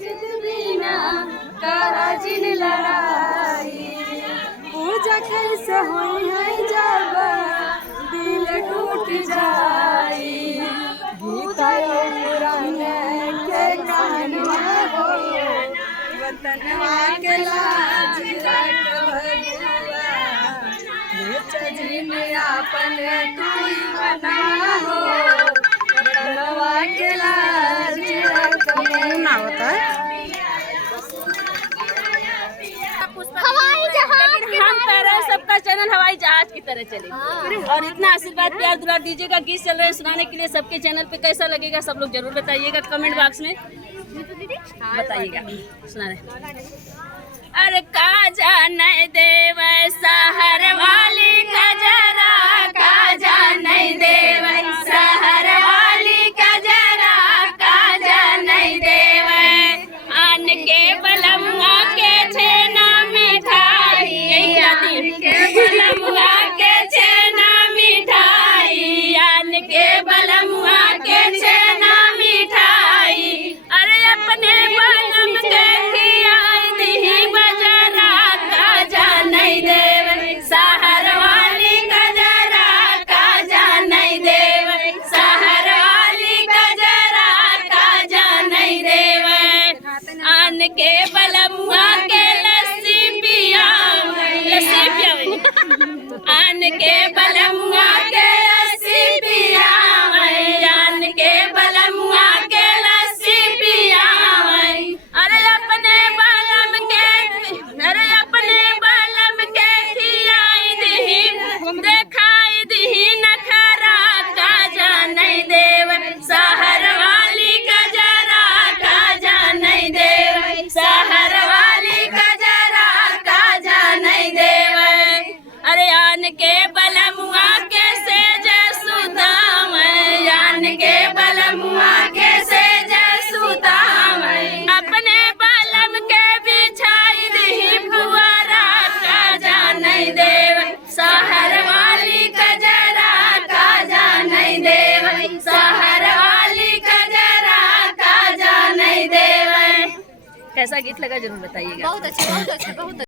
जिद बिना कराजिन लड़ाई। पूजा कैसे होई है जब दिल टूट जाई। गीता पुराण के कहानिया हो वतनवा के लाज जिन अपन तू बना हो वतनवा के लाज ना होता है। सबका चैनल हवाई जहाज की तरह चले और इतना आशीर्वाद प्यार दुलार दीजिएगा। गीत चल रहे हैं सुनाने के लिए सबके चैनल पे कैसा लगेगा सब लोग जरूर बताइएगा कमेंट बॉक्स में बताइएगा। सुना रहे अरे काजा नहीं देव सहर वाली कजरा काजा नहीं देव सहर वाली कजरा काजा नहीं देव आन के बलमुआ के छेना मिठाई के बलमुआ के छेना मिठाई आन के बलमुआ के छेना मिठाई। अरे अपने बलम के खियाई दी बजरा काजा नहीं देव सहर वाली कजरा काजा नहीं देव सहर वाली कजरा काजा नहीं देव आन के बलमुआ के लस्सी पिया आन के बलमुआ के लस्सी पिया आन के बलमुआ के लस्सी पिया। अरे अपने बलम के खियाई दही देखाई दही नखरा काजा नहीं देव सहर वाली कजरा काजा नहीं देव सहर वाली कजरा काजा नहीं देव। अरे आन के बलमुआ के सेज सुदाम आन के बलमुआ के सेज सुदाम अपने बलम के बिछाई दही फुआरा काजा नहीं देव सहर वाली कजरा काजा नहीं देव सहर वाली कजरा काजा नहीं देव। कैसा गीत लगा जरूर बताइएगा। बहुत अच्छा बहुत अच्छा बहुत अच्छा।